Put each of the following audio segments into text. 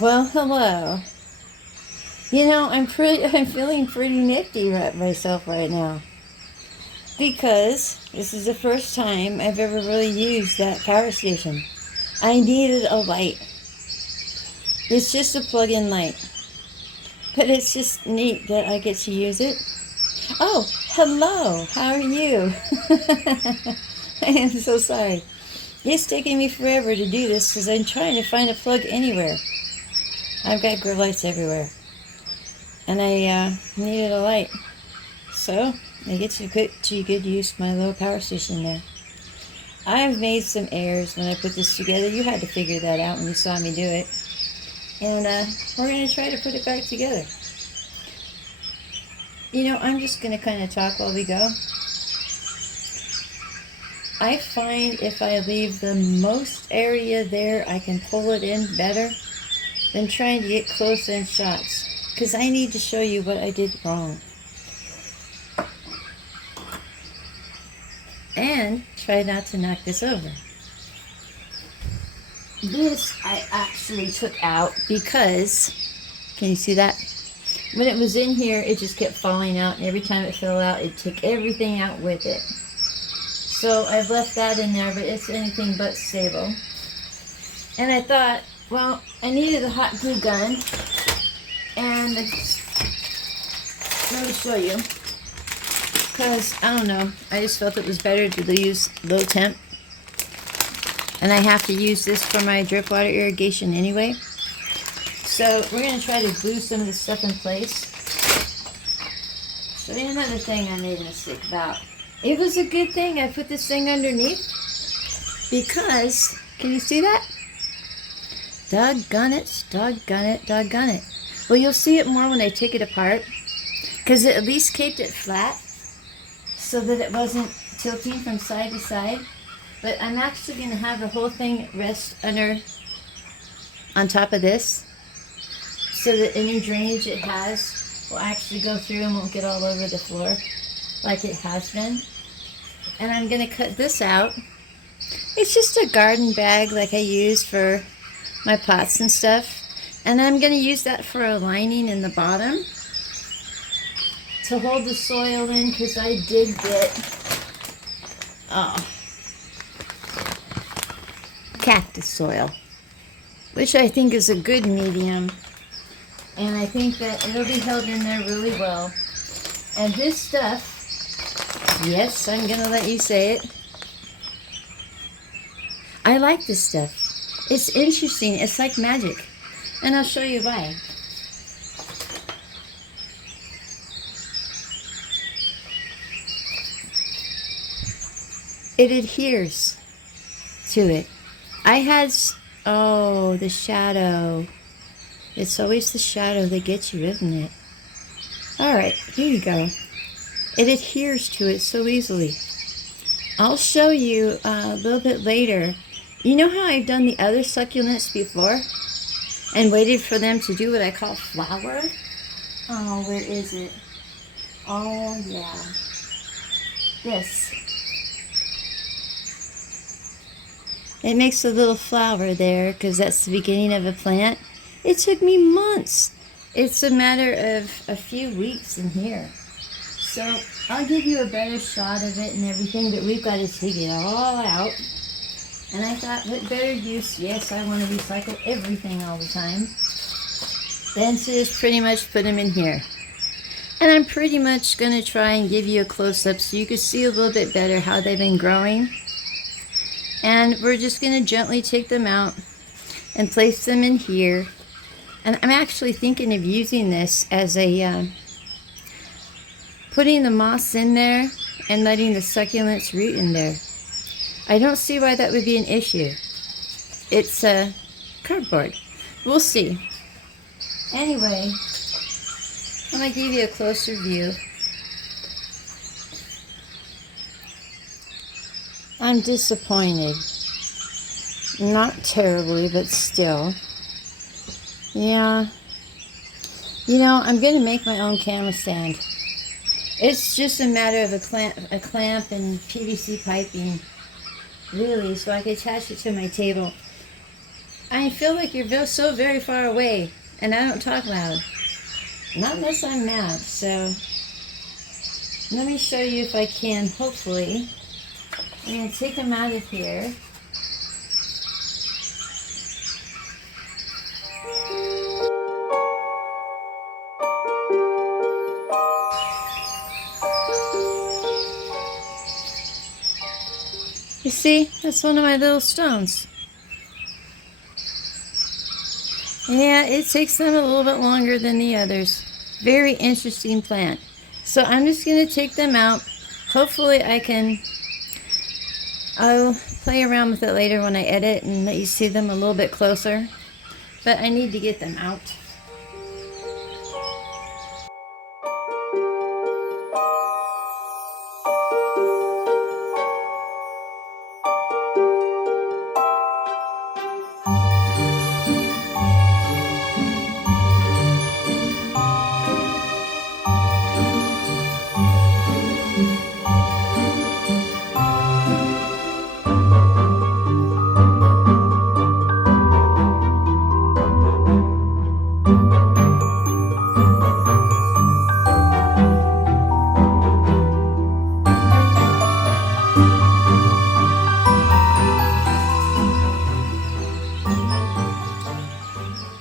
Well, hello. I'm feeling pretty nifty myself right now because this is the first time I've ever really used that power station. I needed a light. It's just a plug-in light, but it's just neat that I get to use it. Oh, hello. How are you? I am so sorry. It's taking me forever to do this because I'm trying to find a plug anywhere. I've got grow lights everywhere. And I needed a light. So I get to put to good use my little power station there. I've made some errors when I put this together. You had to figure that out when you saw me do it. And we're going to try to put it back together. I'm just going to kind of talk while we go. I find if I leave the most area there, I can pull it in better than trying to get close-in shots. Because I need to show you what I did wrong. And try not to knock this over. This I actually took out because, can you see that? When it was in here, it just kept falling out, and every time it fell out, it took everything out with it. So I've left that in there, but it's anything but stable. And I thought, well, I needed a hot glue gun. And let me show you, because I don't know, I just felt it was better to use low temp, and I have to use this for my drip water irrigation anyway. So we're going to try to glue some of this stuff in place. Show you another thing I made a mistake about. It was a good thing I put this thing underneath, because, can you see that? Doggone it, doggone it, doggone it. Well, you'll see it more when I take it apart, because it at least kept it flat so that it wasn't tilting from side to side. But I'm actually going to have the whole thing rest on top of this so that any drainage it has will actually go through and won't get all over the floor like it has been. And I'm going to cut this out. It's just a garden bag like I use for my pots and stuff. And I'm going to use that for a lining in the bottom to hold the soil in, because I did get cactus soil, which I think is a good medium. And I think that it'll be held in there really well. And this stuff, yes, I'm going to let you say it. I like this stuff. It's interesting. It's like magic. And I'll show you why. It adheres to it. The shadow. It's always the shadow that gets you, isn't it? Alright, here you go. It adheres to it so easily. I'll show you a little bit later. You know how I've done the other succulents before? And waited for them to do what I call flower. Oh, where is it? Oh, yeah. This. It makes a little flower there because that's the beginning of a plant. It took me months. It's a matter of a few weeks in here. So I'll give you a better shot of it and everything, but we've got to take it all out. And I thought, what better use? Yes, I want to recycle everything all the time. Then to just pretty much put them in here. And I'm pretty much going to try and give you a close-up so you can see a little bit better how they've been growing. And we're just going to gently take them out and place them in here. And I'm actually thinking of using this as a, putting the moss in there and letting the succulents root in there. I don't see why that would be an issue. It's cardboard. We'll see. Anyway, I'm going to give you a closer view. I'm disappointed. Not terribly, but still. Yeah. I'm going to make my own camera stand. It's just a matter of a clamp and PVC piping. Really, so I can attach it to my table. I feel like you're so very far away, and I don't talk loud. Not unless I'm mad, so let me show you if I can, hopefully. I'm going to take them out of here. You see, that's one of my little stones. Yeah, it takes them a little bit longer than the others. Very interesting plant. So I'm just going to take them out. Hopefully I'll play around with it later when I edit and let you see them a little bit closer. But I need to get them out.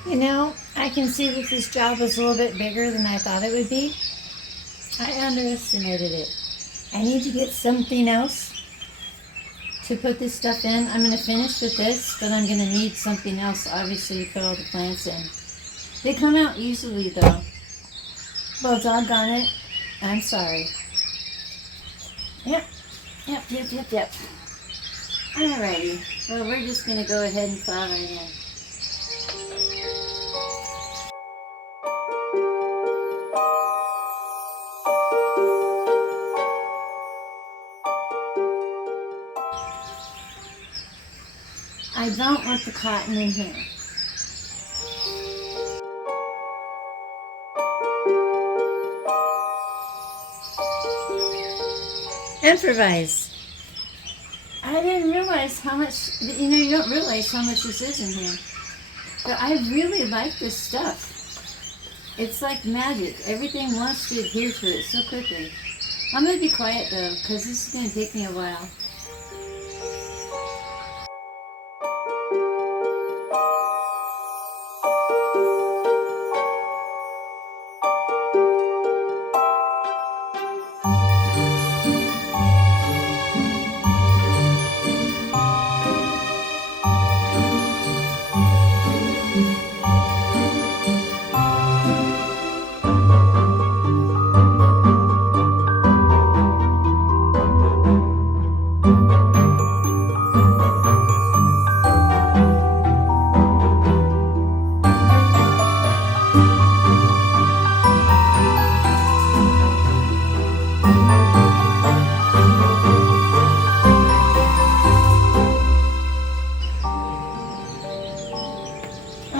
You know, I can see that this job is a little bit bigger than I thought it would be. I underestimated it. I need to get something else to put this stuff in. I'm going to finish with this, but I'm going to need something else, obviously, to put all the plants in. They come out easily, though. Well, doggone it. I'm sorry. Yep. Alrighty. Well, we're just going to go ahead and plow right in. I don't want the cotton in here. Improvise. I didn't realize how much, you don't realize how much this is in here. But I really like this stuff. It's like magic. Everything wants to adhere to it so quickly. I'm going to be quiet though, because this is going to take me a while.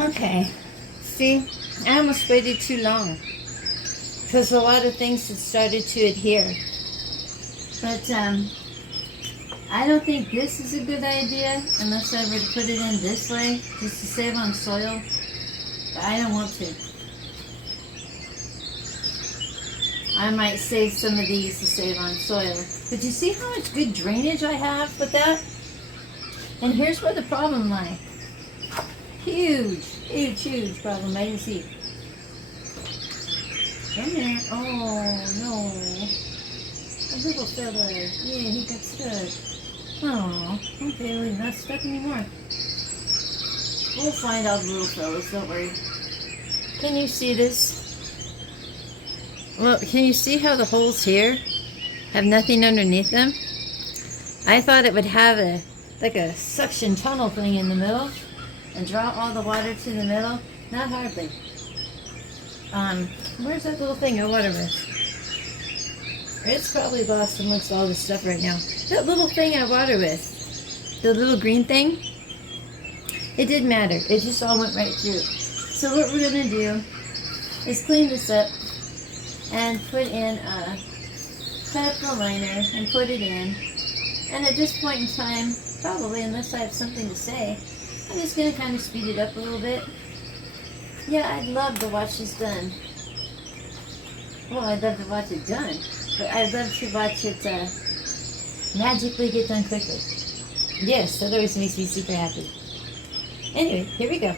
Okay, see, I almost waited too long because a lot of things had started to adhere. But I don't think this is a good idea unless I were to put it in this way just to save on soil. But I don't want to. I might save some of these to save on soil. But you see how much good drainage I have with that? And here's where the problem lies. Huge problem. I didn't see. Come here. Oh, no. A little fella. Yeah, he got stuck. Oh, okay, well, he's not stuck anymore. We'll find out the little fellas, don't worry. Can you see this? Well, can you see how the holes here have nothing underneath them? I thought it would have like a suction tunnel thing in the middle and draw all the water to the middle. Not hardly. Where's that little thing I water with? It's probably lost amongst all this stuff right now. That little thing I water with, the little green thing, it didn't matter. It just all went right through. So what we're gonna do is clean this up and put in a cut up the liner and put it in. And at this point in time, probably, unless I have something to say, I'm just going to kind of speed it up a little bit. Yeah, I'd love to watch this done. Well, I'd love to watch it done, but I'd love to watch it magically get done quickly. Yes, that always makes me super happy. Anyway, here we go.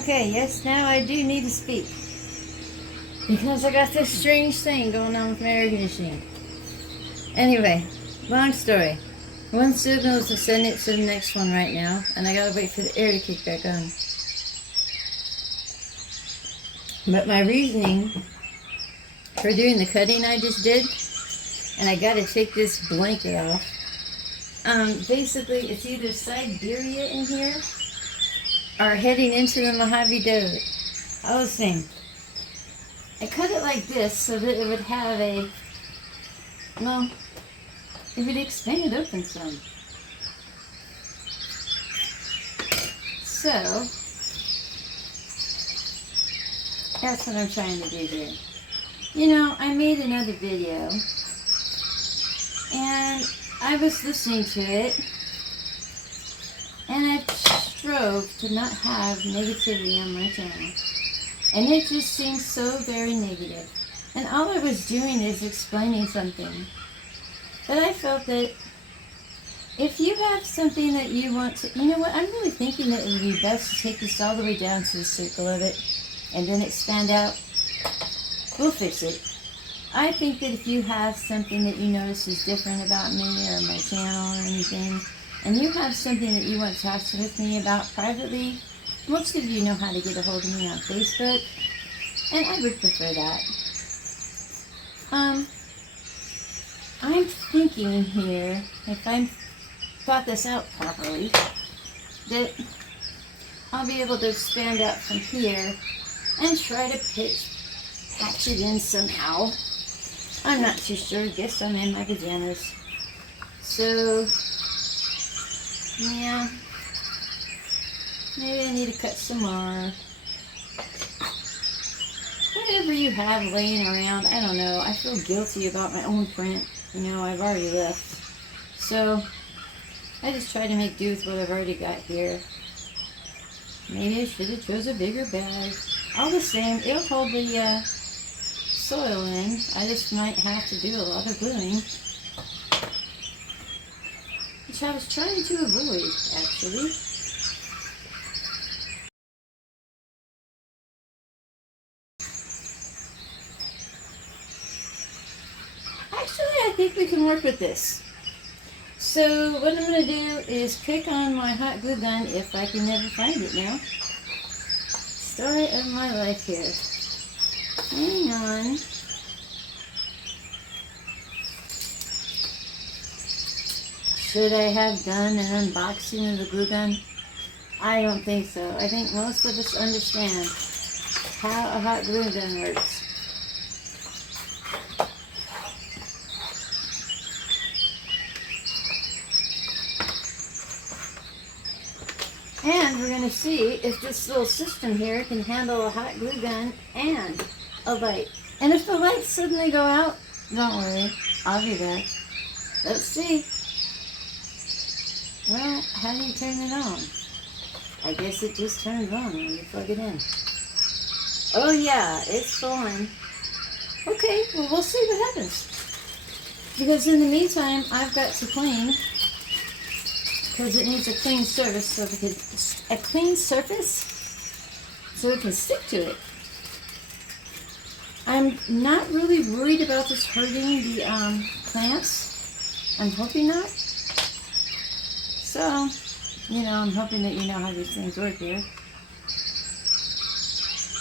Okay, yes, now I do need to speak. Because I got this strange thing going on with my air conditioning. Anyway, long story. One signal is to send it to the next one right now, and I gotta wait for the air to kick back on. But my reasoning for doing the cutting I just did, and I gotta take this blanket off. Basically, it's either Siberia in here or heading into the Mojave Desert. I was saying, I cut it like this so that it would have a, well, it would expand open some. So, that's what I'm trying to do here. You know, I made another video, and I was listening to it, and I strove to not have negativity on my channel. And it just seems so very negative. And all I was doing is explaining something. But I felt that if you have something that you want to, you know what, I'm really thinking that it would be best to take this all the way down to the circle of it and then expand out. We'll fix it. I think that if you have something that you notice is different about me or my channel or anything, and you have something that you want to talk with me about privately, most of you know how to get a hold of me on Facebook, and I would prefer that. I'm thinking here, if I thought this out properly, that I'll be able to expand out from here and try to patch it in somehow. I'm not too sure. Guess I'm in my pajamas. So, yeah. Maybe I need to cut some more. Whatever you have laying around, I don't know. I feel guilty about my own print. You know, I've already left. So, I just try to make do with what I've already got here. Maybe I should have chose a bigger bag. All the same, it'll hold the soil in. I just might have to do a lot of gluing. Which I was trying to avoid, actually. I think we can work with this. So what I'm going to do is pick on my hot glue gun if I can never find it now. Story of my life here. Hang on. Should I have done an unboxing of the glue gun? I don't think so. I think most of us understand how a hot glue gun works. And we're going to see if this little system here can handle a hot glue gun and a light. And if the lights suddenly go out, don't worry, I'll be back. Let's see. Well, how do you turn it on? I guess it just turns on when you plug it in. Oh yeah, it's on. Okay, well we'll see what happens. Because in the meantime, I've got to clean. Because it needs a clean surface, so a clean surface, so it can stick to it. I'm not really worried about this hurting the plants. I'm hoping not. So, you know, I'm hoping that you know how these things work here.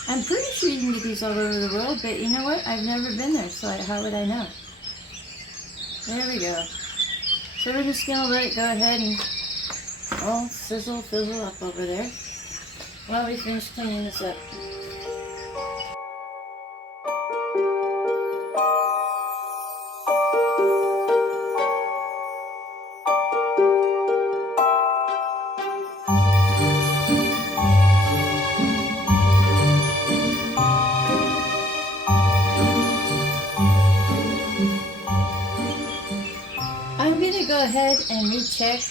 I'm pretty sure you can get these all over the world, but you know what? I've never been there, so how would I know? There we go. So we're just going to let it go ahead and all sizzle, fizzle up over there while we finish cleaning this up. I'm going to go ahead and recheck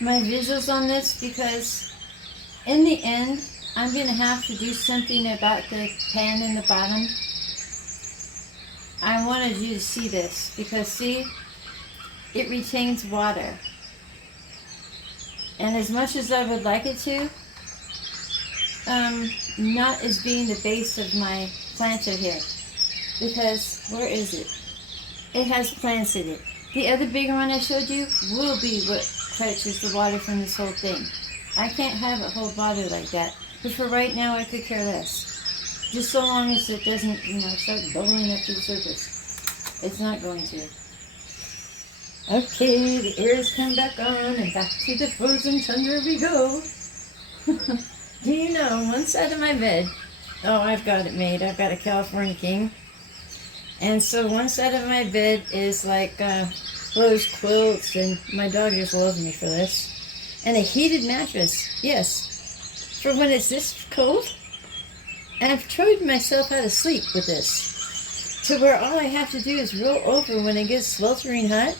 my visuals on this, because in the end I'm going to have to do something about the pan in the bottom. I wanted you to see this because see, it retains water, and as much as I would like it to, not as being the base of my planter here, because where is it? It has plants in it. The other bigger one I showed you will be what catches the water from this whole thing. I can't have it hold water like that, but for right now I could care less. Just so long as it doesn't, you know, start bubbling up to the surface. It's not going to. Okay, the air has come back on and back to the frozen tundra we go. Do you know, one side of my bed, oh, I've got it made. I've got a California King. And so one side of my bed is like closed quilts, and my dog just loves me for this. And a heated mattress, yes, for when it's this cold. And I've trained myself how to sleep with this, to where all I have to do is roll over when it gets sweltering hot,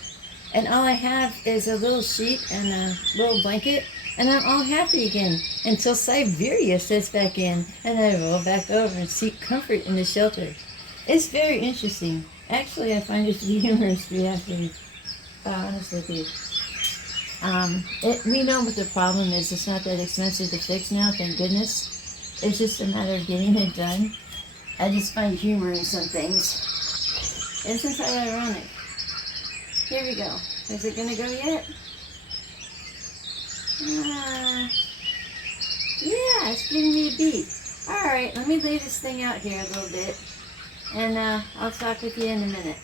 and all I have is a little sheet and a little blanket, and I'm all happy again until Siberia sets back in, and I roll back over and seek comfort in the shelter. It's very interesting. Actually, I find it to be humorous, to be absolutely honest with you. We know what the problem is. It's not that expensive to fix now, thank goodness. It's just a matter of getting it done. I just find humor in some things. Isn't that ironic? Here we go. Is it going to go yet? Yeah, it's giving me a beat. Alright, let me lay this thing out here a little bit. And I'll talk with you in a minute.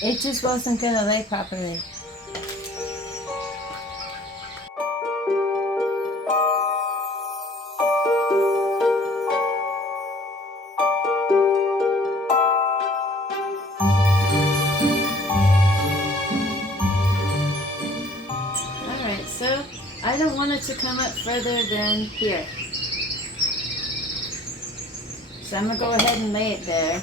It just wasn't going to lay properly. Alright, so I don't want it to come up further than here. So I'm going to go ahead and lay it there.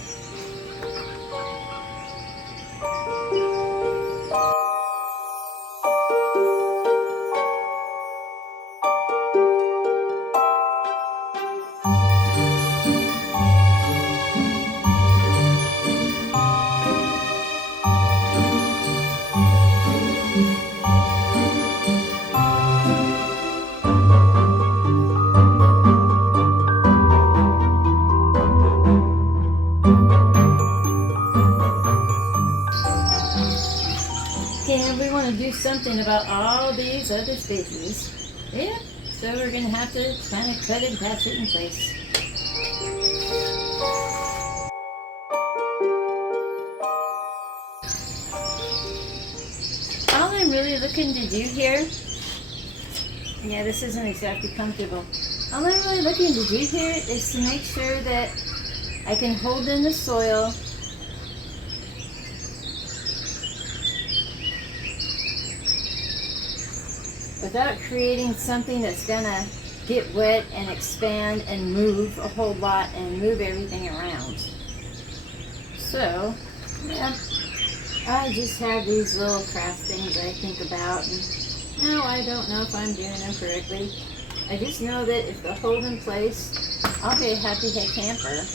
And we want to do something about all these other spaces. Yeah, so we're going to have to kind of cut it and patch it in place. looking to do here, yeah, this isn't exactly comfortable. All I'm really looking to do here is to make sure that I can hold in the soil without creating something that's gonna get wet and expand and move a whole lot and move everything around. So, yeah, I just have these little craft things I think about, and no, I don't know if I'm doing them correctly. I just know that if they'll hold in place, I'll be a happy camper.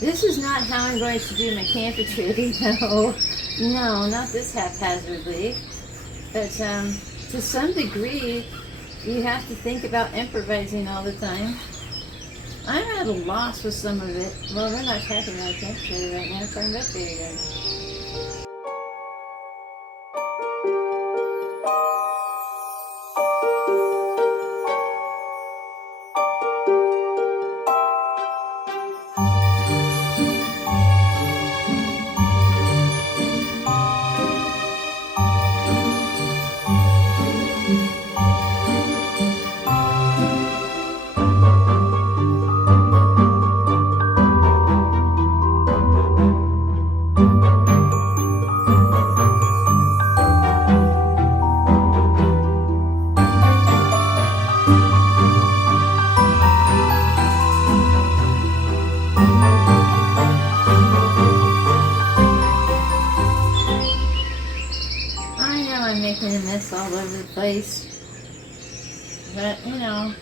This is not how I'm going to do my camper tree, no. No, not this haphazardly. But to some degree, you have to think about improvising all the time. I'm at a loss with some of it. Well, we're not talking about camper tree right now, we're talking about fairy garden. I'm making a mess all over the place, but you know,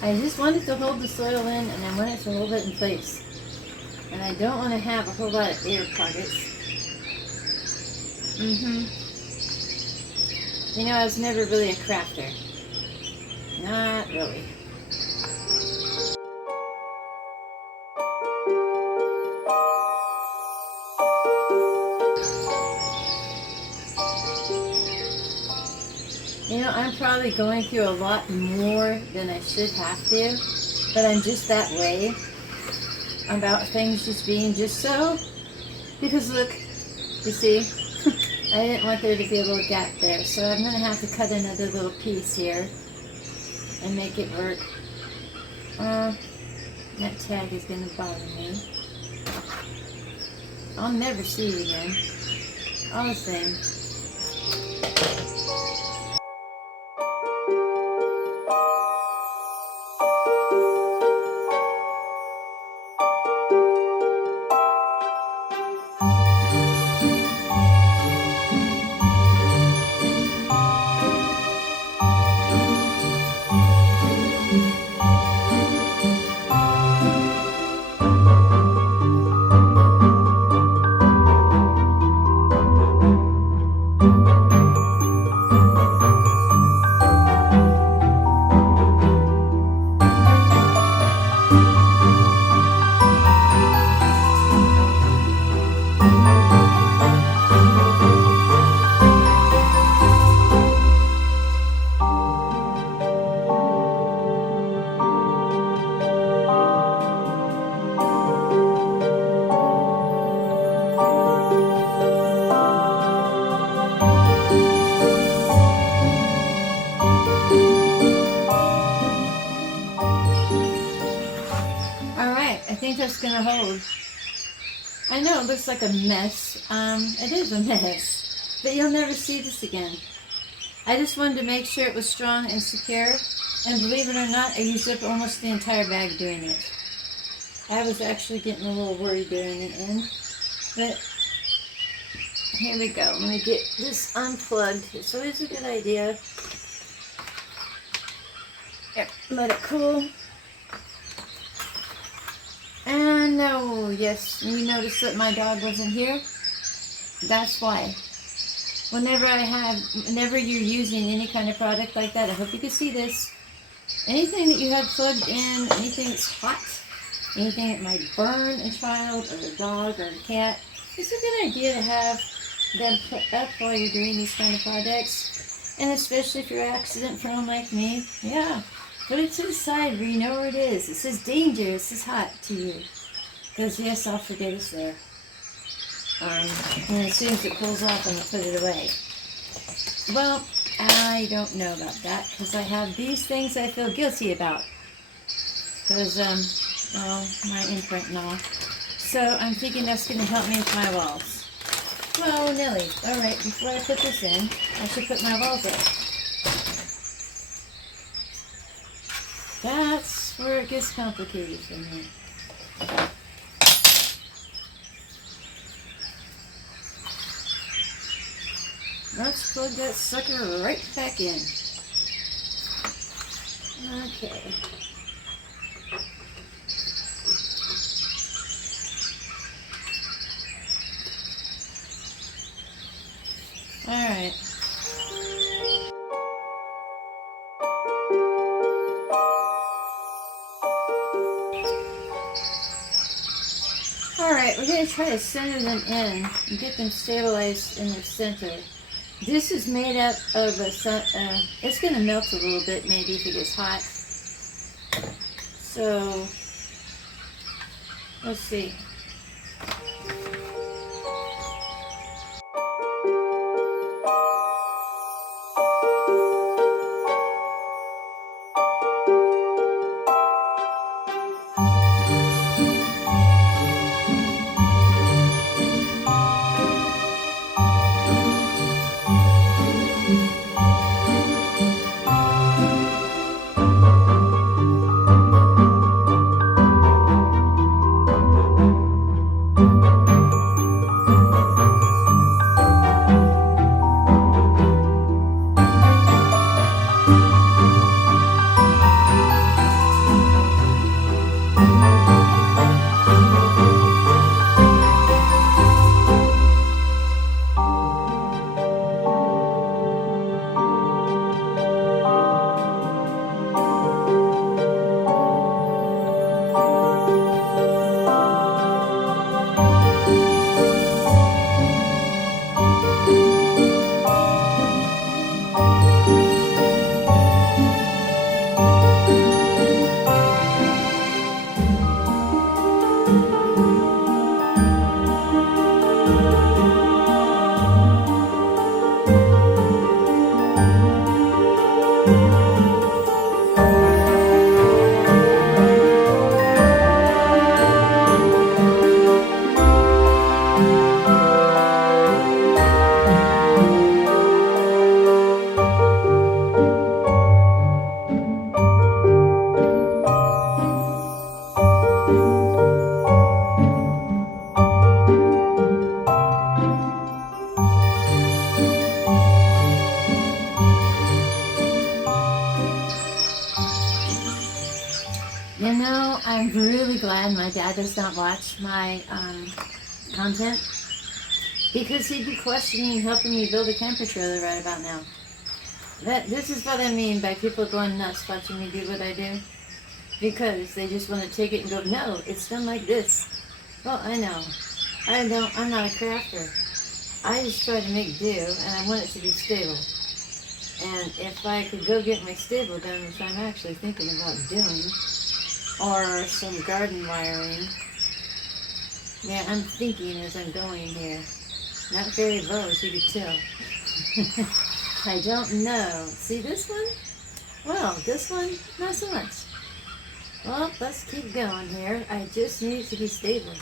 I just wanted to hold the soil in, and I wanted to hold it in place, and I don't want to have a whole lot of air pockets. You know, I was never really a crafter, not really. You know, I'm probably going through a lot more than I should have to, but I'm just that way about things just being just so. Because look, you see, I didn't want there to be a little gap there, so I'm going to have to cut another little piece here and make it work. That tag is going to bother me. I'll never see it again. All the same. I think that's gonna hold. I know it looks like a mess. It is a mess, but you'll never see this again. I just wanted to make sure it was strong and secure, and believe it or not, I used up almost the entire bag doing it. I was actually getting a little worried doing it in, but here we go. Let me get this unplugged. It's always a good idea. Yep, let it cool. And no, yes, you noticed that my dog wasn't here? That's why. Whenever you're using any kind of product like that, I hope you can see this. Anything that you have plugged in, anything that's hot, anything that might burn a child or a dog or a cat, it's a good idea to have them put up while you're doing these kind of projects. And especially if you're accident prone like me, yeah. Put it to the side where you know where it is. It says danger, it says hot to you. Because yes, I'll forget it's there. And as soon as it cools off, I'm going to put it away. Well, I don't know about that because I have these things I feel guilty about. Because, well, my imprint and all. So I'm thinking that's going to help me with my walls. Well, Nelly, alright, before I put this in, I should put my walls in. That's where it gets complicated for me. Let's plug that sucker right back in. Okay. Alright. Alright, we're going to try to center them in and get them stabilized in the center. This is made up of it's going to melt a little bit maybe if it gets hot. So, let's see. You know, I'm really glad my dad does not watch my content because he'd be questioning helping me build a camper trailer right about now. This is what I mean by people going nuts watching me do what I do, because they just want to take it and go, no, it's done like this. Well, I know. I'm not a crafter. I just try to make do, and I want it to be stable. And if I could go get my stable done, which I'm actually thinking about doing, or some garden wiring. Yeah, I'm thinking as I'm going here. Not very low, as you can tell. I don't know. See this one? Well, this one, not so much. Well, let's keep going here. I just need it to be stable.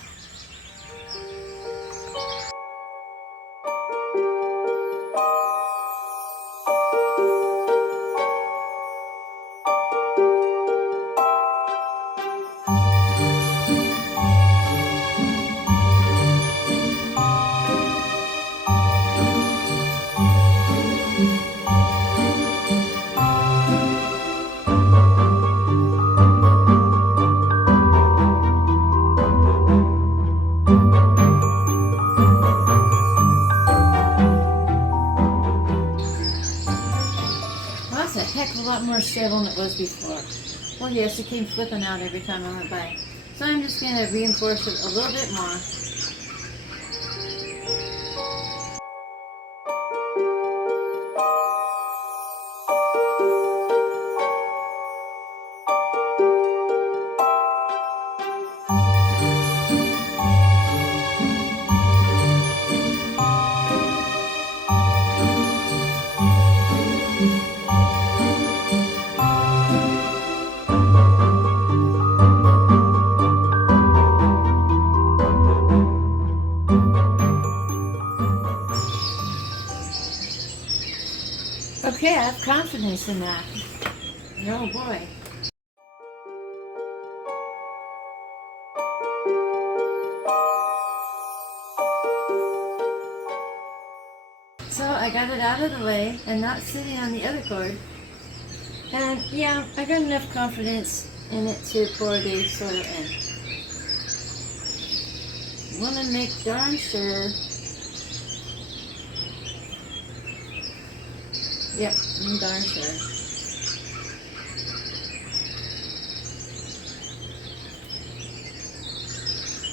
More stable than it was before. Well, yes, it came flipping out every time I went by. So I'm just going to reinforce it a little bit more. have confidence in that. Oh boy. So I got it out of the way and not sitting on the other cord. And yeah, I got enough confidence in it to pour the soil in. Want to make darn sure. Yep, I'm darn sure.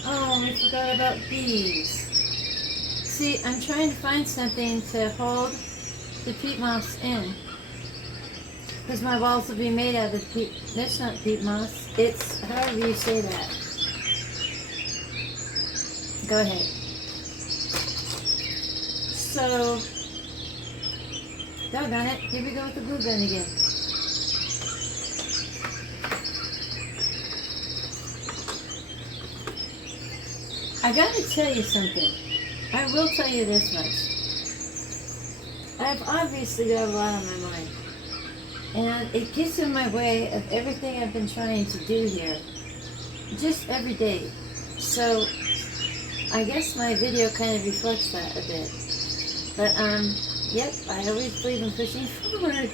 Oh, we forgot about bees. See, I'm trying to find something to hold the peat moss in. Because my walls will be made out of peat. That's not peat moss. It's however you say that. Go ahead. So, doggone it. Here we go with the glue gun again. I gotta tell you something. I will tell you this much. I've obviously got a lot on my mind. And it gets in my way of everything I've been trying to do here. Just every day. So, I guess my video kind of reflects that a bit. But, yep, I always believe in pushing forward.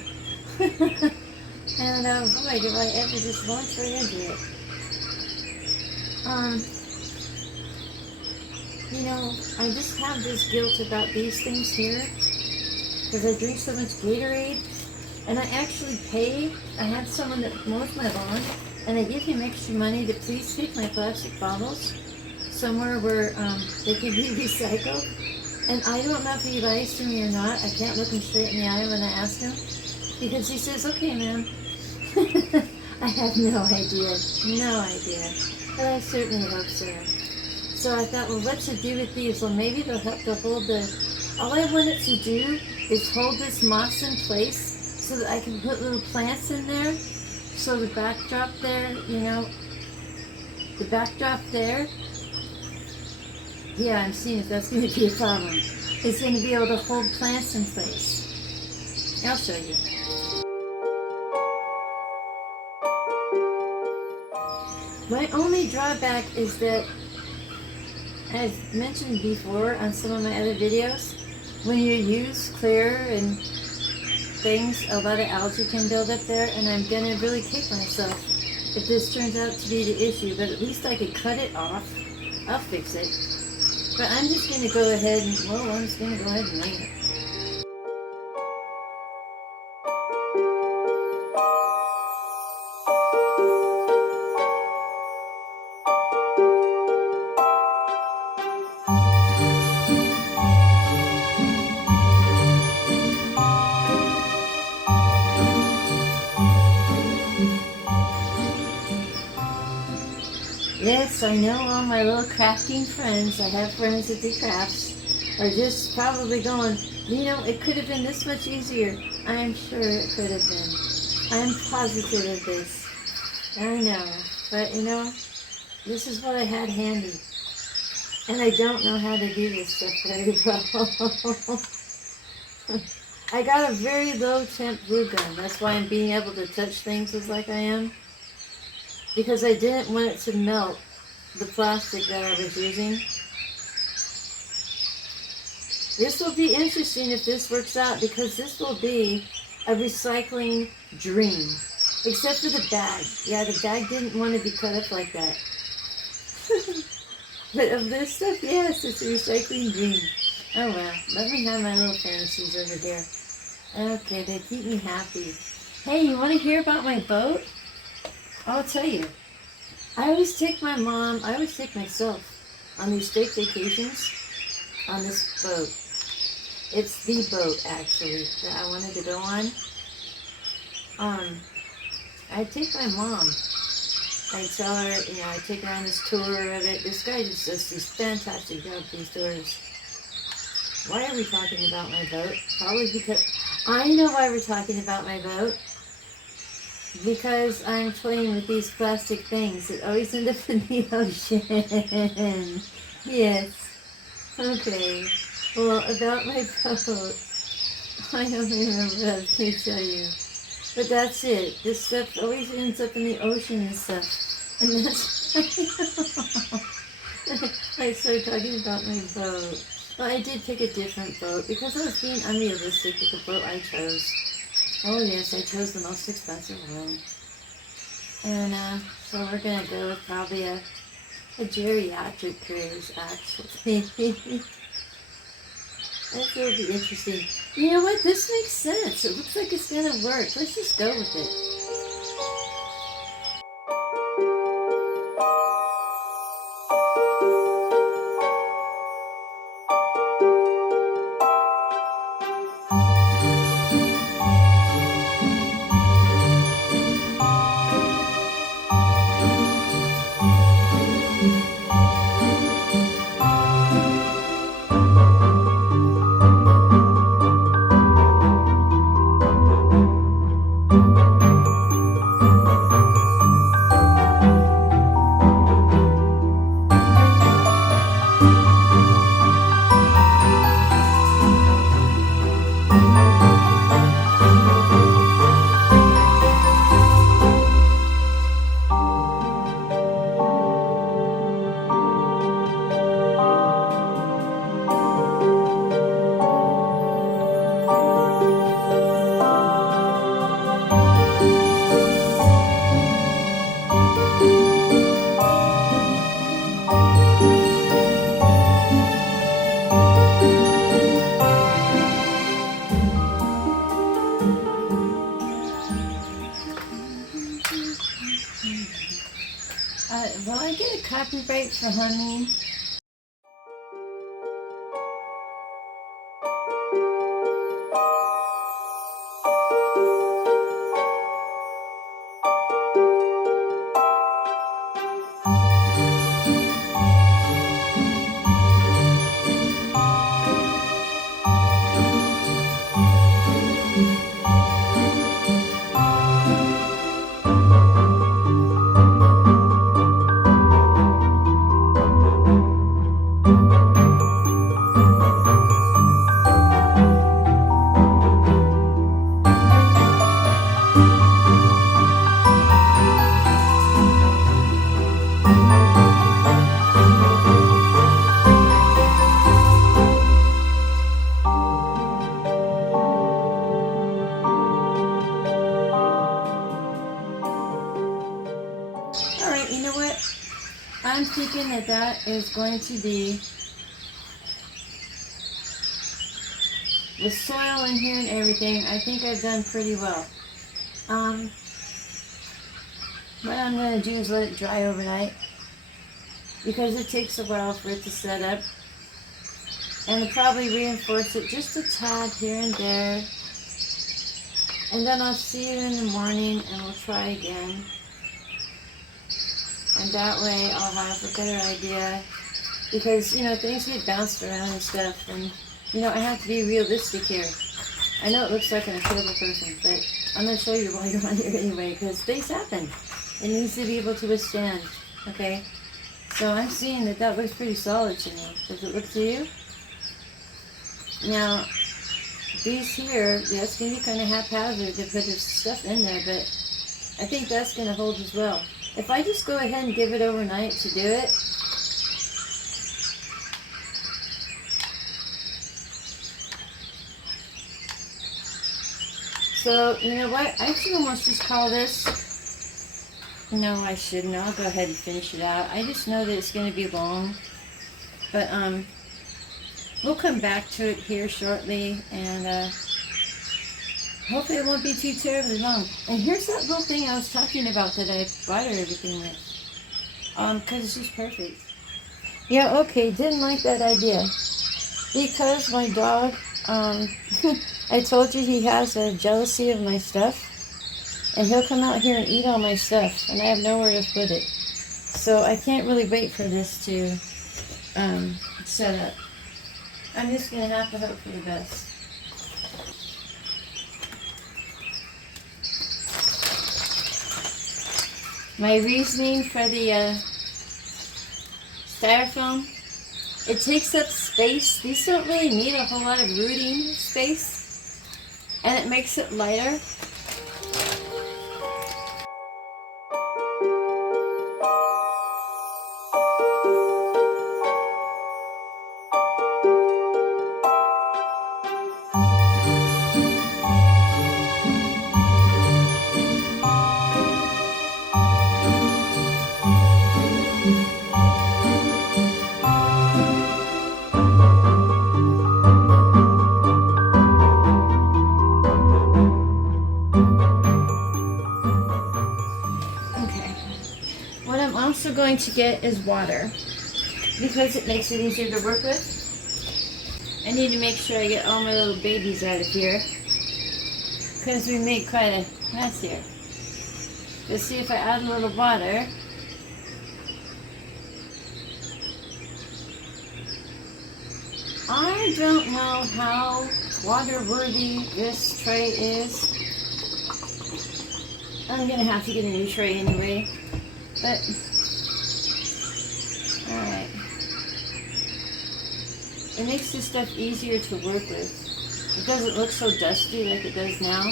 And, boy, do I ever just launch right into it. You know, I just have this guilt about these things here. Because I drink so much Gatorade. And I actually pay. I had someone that mows my lawn. And I give him extra money to please take my plastic bottles somewhere where they can be recycled. And I don't know if he lies to me or not. I can't look him straight in the eye when I ask him. Because he says, okay, ma'am. I have no idea. No idea. But I certainly hope so. So I thought, well, what to do with these? Well, maybe they'll help to hold the... All I wanted to do is hold this moss in place so that I can put little plants in there. So the backdrop there, you know, the backdrop there, yeah, I'm seeing if that's going to be a problem. It's going to be able to hold plants in place. I'll show you. My only drawback is that, as mentioned before on some of my other videos, when you use clear and things, a lot of algae can build up there, and I'm going to really kick myself if this turns out to be the issue, but at least I could cut it off. I'll fix it. But I'm just going to go ahead and, well, I'm just going to go ahead and wing it. Yes, I know all my little crafting friends, I have friends that do crafts, are just probably going, you know, it could have been this much easier. I'm sure it could have been. I'm positive of this. I know. But, you know, this is what I had handy. And I don't know how to do this stuff very well. I got a very low temp glue gun. That's why I'm being able to touch things as like I am. Because I didn't want it to melt the plastic that I was using. This will be interesting if this works out, because this will be a recycling dream. Except for the bag. Yeah, the bag didn't want to be cut up like that. But of this stuff, yes, it's a recycling dream. Oh well, let me have my little fantasies over here. Okay, they keep me happy. Hey, you want to hear about my boat? I'll tell you. I always take myself on these fake vacations on this boat. It's the boat, actually, that I wanted to go on. I take my mom. I tell her, you know, I take her on this tour of it. This guy just does this fantastic job with these tours. Why are we talking about my boat? Probably because... I know why we're talking about my boat. Because I'm playing with these plastic things that always end up in the ocean. Yes. Okay. Well, about my boat. I don't remember that, I can't tell you. But that's it. This stuff always ends up in the ocean and stuff. And that's I started talking about my boat. Well, I did pick a different boat because I was being unrealistic with the boat I chose. Oh yes, I chose the most expensive one. And so we're going to go with probably a geriatric cruise, actually. That will be interesting. You know what? This makes sense. It looks like it's going to work. Let's just go with it. Will I get a copyright for humming? Alright, you know what? I'm thinking that that is going to be the soil in here and everything. I think I've done pretty well. What I'm going to do is let it dry overnight because it takes a while for it to set up. And I'll probably reinforce it just a tad here and there. And then I'll see you in the morning and we'll try again. And that way I'll have a better idea. Because, you know, things get bounced around and stuff. And, you know, I have to be realistic here. I know it looks like I'm a terrible person, but I'm going to show you while you're on here anyway. Because things happen. It needs to be able to withstand. Okay? So I'm seeing that that looks pretty solid to me. Does it look to you? Now, these here, that's going to be kind of haphazard to put this stuff in there, but I think that's going to hold as well. If I just go ahead and give it overnight to do it, so you know what, I should almost just call this, no I shouldn't, I'll go ahead and finish it out. I just know that it's going to be long, but we'll come back to it here shortly, and hopefully it won't be too terribly long. And here's that little thing I was talking about that I bought her everything with. Because it's just perfect. Yeah, okay, didn't like that idea. Because my dog, I told you he has a jealousy of my stuff. And he'll come out here and eat all my stuff. And I have nowhere to put it. So I can't really wait for this to set up. I'm just going to have to hope for the best. My reasoning for the styrofoam, it takes up space. These don't really need a whole lot of rooting space. and it makes it lighter. What I'm also going to get is water, because it makes it easier to work with. I need to make sure I get all my little babies out of here, because we made quite a mess here. Let's see if I add a little water. I don't know how water-worthy this tray is. I'm going to have to get a new tray anyway. But, alright. It makes this stuff easier to work with. It doesn't look so dusty like it does now.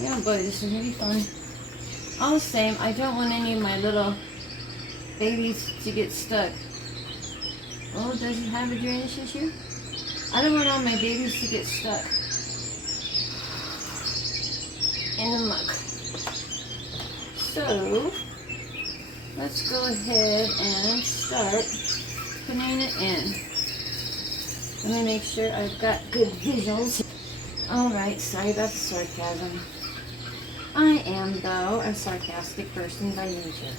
Yeah, boy, this is going to be fun. All the same, I don't want any of my little babies to get stuck. Oh, does it have a drainage issue? I don't want all my babies to get stuck in the muck. So, let's go ahead and start putting it in. Let me make sure I've got good visuals. Alright, sorry about the sarcasm. I am, though, a sarcastic person by nature.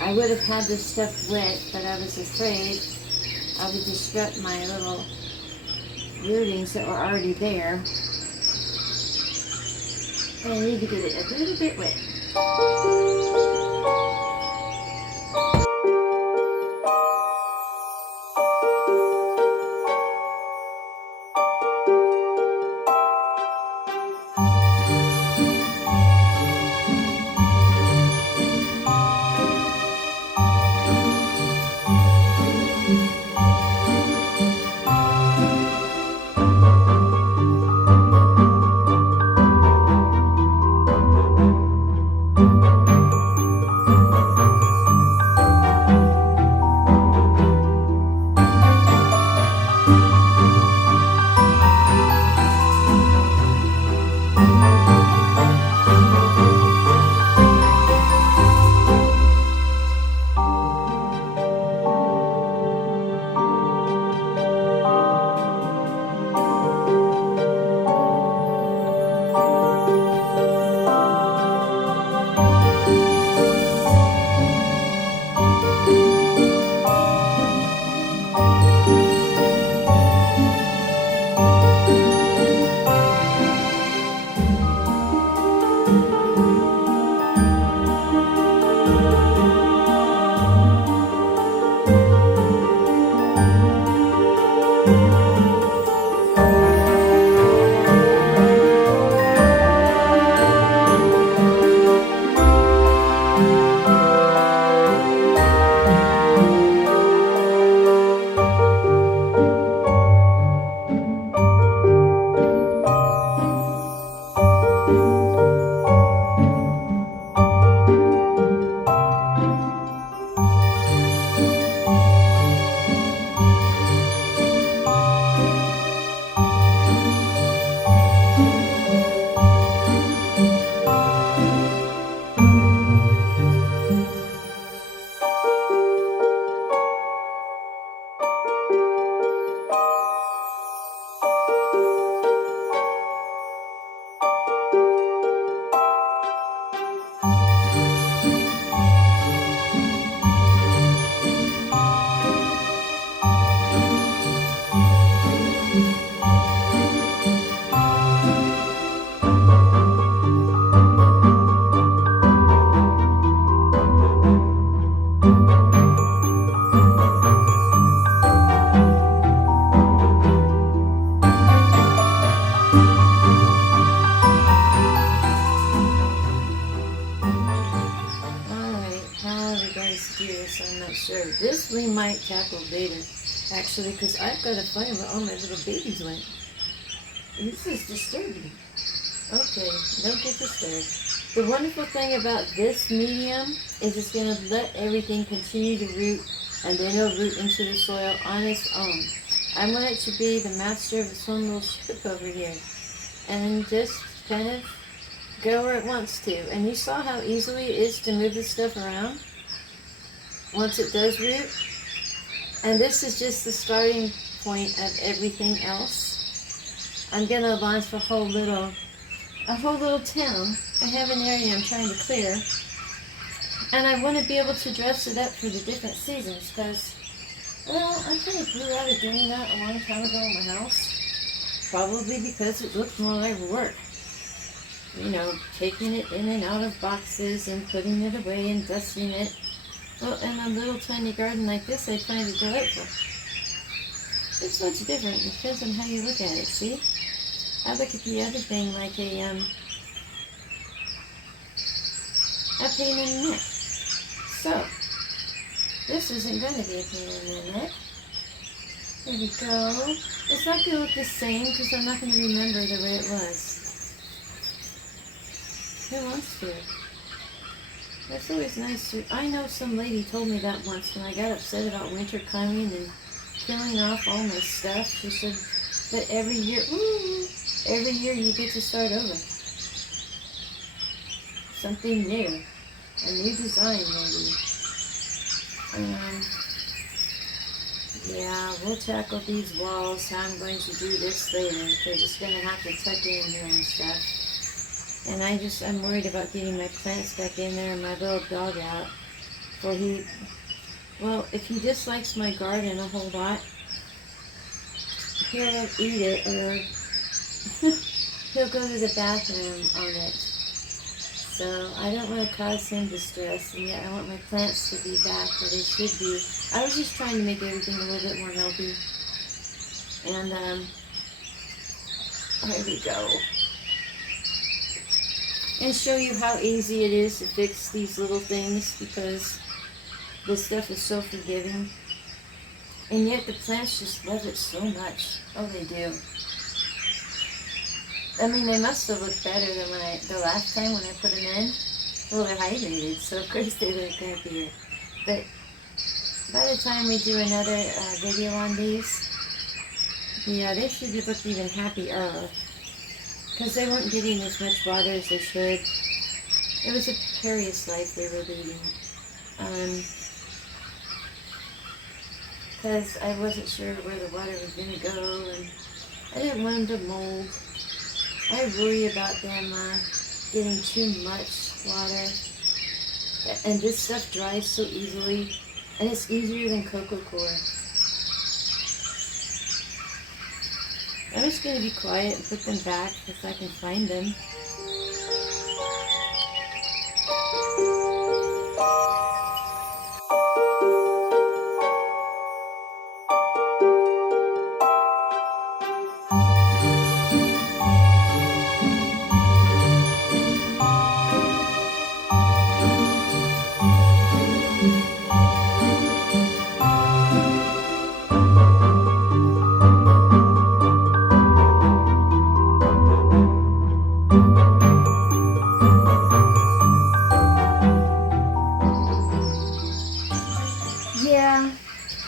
I would have had this stuff wet, but I was afraid I would disrupt my little rootings that were already there. And I need to get it a little bit wet. This we might tackle later. actually, because I've got to find where all my little babies went. This is disturbing. Okay, don't get disturbed. The wonderful thing about this medium is it's going to let everything continue to root, and then it'll root into the soil on its own. I want it to be the master of its own little ship over here, and just kind of go where it wants to. And you saw how easily it is to move this stuff around once it does root. And this is just the starting point of everything else. I'm going to launch a whole little town. I have an area I'm trying to clear. And I want to be able to dress it up for the different seasons because, well, I kind of grew out of doing that a long time ago in my house. Probably because it looked more like work. You know, taking it in and out of boxes and putting it away and dusting it. Well, in a little tiny garden like this, I find it delightful. It's much different. It depends on how you look at it, see? I look at the other thing like a pain in the neck. So, this isn't going to be a pain in the neck. There we go. It's not going to look the same because I'm not going to remember the way it was. Who wants to? That's always nice to... I know some lady told me that once when I got upset about winter coming and killing off all my stuff. She said that every year you get to start over. Something new. A new design, maybe. Yeah, we'll tackle these walls. How I'm going to do this later. Because it's going to have to tuck in here and stuff. And I'm worried about getting my plants back in there and my little dog out. For if he dislikes my garden a whole lot, he'll eat it or he'll go to the bathroom on it. So I don't want to cause him distress, and yet I want my plants to be back where they should be. I was just trying to make everything a little bit more healthy. And there we go. And show you how easy it is to fix these little things because this stuff is so forgiving. And yet the plants just love it so much. Oh, they do. I mean, they must have looked better than the last time when I put them in. Well, they're hydrated, so of course they look happier. But by the time we do another video on these, yeah, they should look even happier. Because they weren't getting as much water as they should. It was a precarious life they were leading. Because I wasn't sure where the water was going to go, and I didn't want them to mold. I worry about them getting too much water. And this stuff dries so easily, and it's easier than cocoa core. I'm just going to be quiet and put them back if I can find them.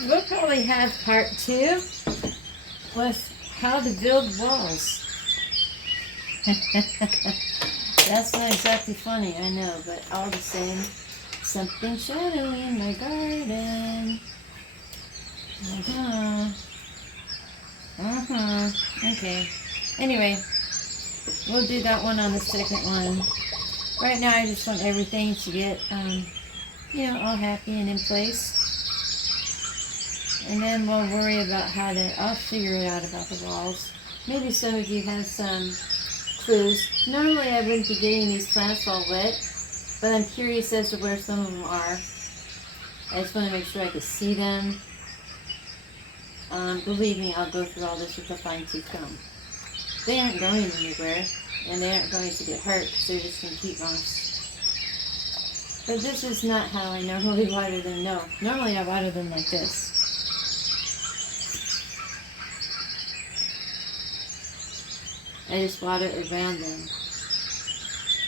We'll probably have part 2 with how to build walls. That's not exactly funny, I know, but all the same, something shadowy in my garden. Okay. Anyway, we'll do that one on the second one. Right now, I just want everything to get, all happy and in place. And then we'll worry about I'll figure it out about the walls. Maybe some of you have some clues. Normally I wouldn't be getting these plants all wet, but I'm curious as to where some of them are. I just want to make sure I can see them. Believe me, I'll go through all this with a fine-tooth comb. They aren't going anywhere, and they aren't going to get hurt because they're just going to keep moss. But this is not how I normally water them. No, normally I water them like this. I just water around them.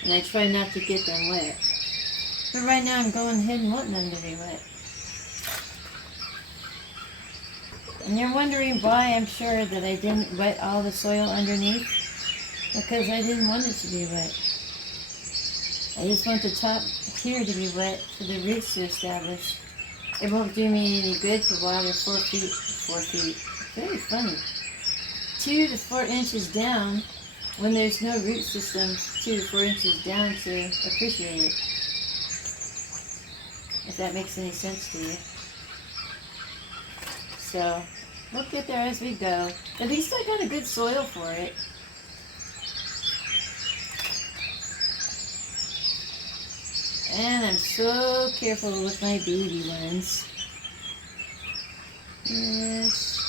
And I try not to get them wet. But right now I'm going ahead and wanting them to be wet. And you're wondering why I'm sure that I didn't wet all the soil underneath? Because I didn't want it to be wet. I just want the top here to be wet for the roots to establish. It won't do me any good to water 4 feet, very funny, 2 to 4 inches down when there's no root system 2 to 4 inches down to appreciate it. If that makes any sense to you. So, we'll get there as we go. At least I got a good soil for it. And I'm so careful with my baby ones. Yes.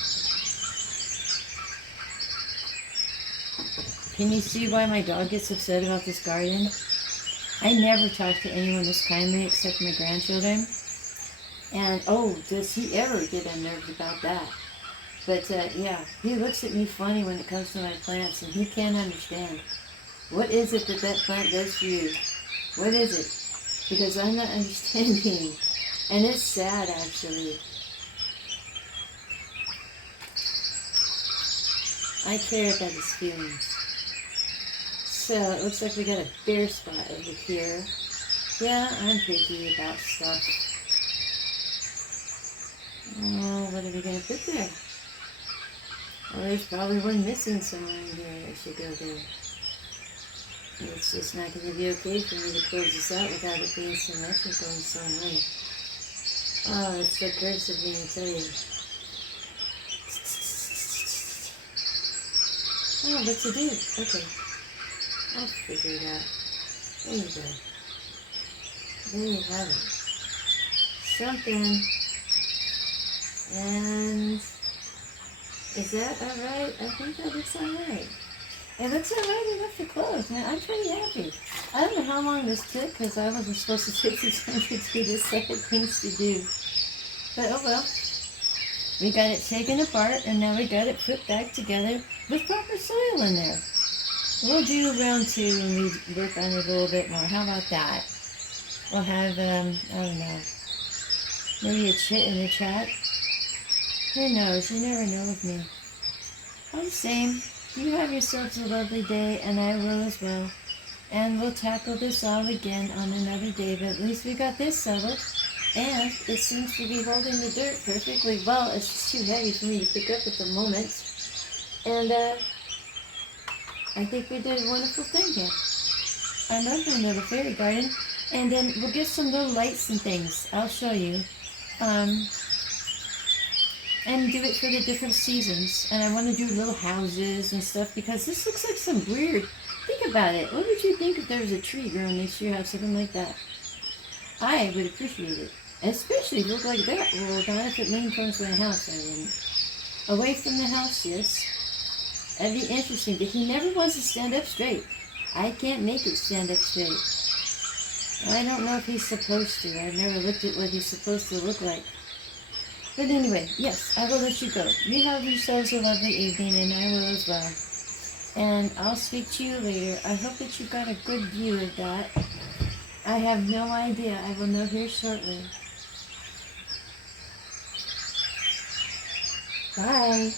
Can you see why my dog gets upset about this garden? I never talk to anyone this kindly except my grandchildren. And, oh, does he ever get unnerved about that? But, yeah, he looks at me funny when it comes to my plants, and he can't understand. What is it that that plant does for you? What is it? Because I'm not understanding. And it's sad, actually. I care about his feelings. So, it looks like we got a bare spot over here. Yeah, I'm picky about stuff. Oh, what are we going to put there? Well, there's probably one missing somewhere in here that should go there. It's just not going to be okay for me to close this out without it being symmetrical in some way. Oh, it's the curse of me, I tell you. Oh, what to do? Okay. I'll figure it out. There you go. There you have it. Something. And is that alright? I think that looks alright. It looks alright enough to close, man. I'm pretty happy. I don't know how long this took because I wasn't supposed to take the time to do this. I had things to do. But oh well. We got it taken apart and now we got it put back together with proper soil in there. We'll do round 2 when we work on it a little bit more. How about that? We'll have, I don't know, maybe a chit in the chat. Who knows? You never know with me. All the same, you have yourselves a lovely day, and I will as well. And we'll tackle this all again on another day, but at least we got this settled. And it seems to be holding the dirt perfectly well. It's just too heavy for me to pick up at the moment. And, I think we did a wonderful thing here. I love my little fairy garden. And then we'll get some little lights and things. I'll show you. And do it for the different seasons. And I want to do little houses and stuff because this looks like some weird... Think about it. What would you think if there was a tree growing next to your house, something like that? I would appreciate it. Especially if it looked like that. Well, if it leaned towards my house, I wouldn't. Away from the house, yes. That'd be interesting, but he never wants to stand up straight. I can't make it stand up straight. I don't know if he's supposed to. I've never looked at what he's supposed to look like. But anyway, yes, I will let you go. You have yourselves a lovely evening, and I will as well. And I'll speak to you later. I hope that you got a good view of that. I have no idea. I will know here shortly. Bye.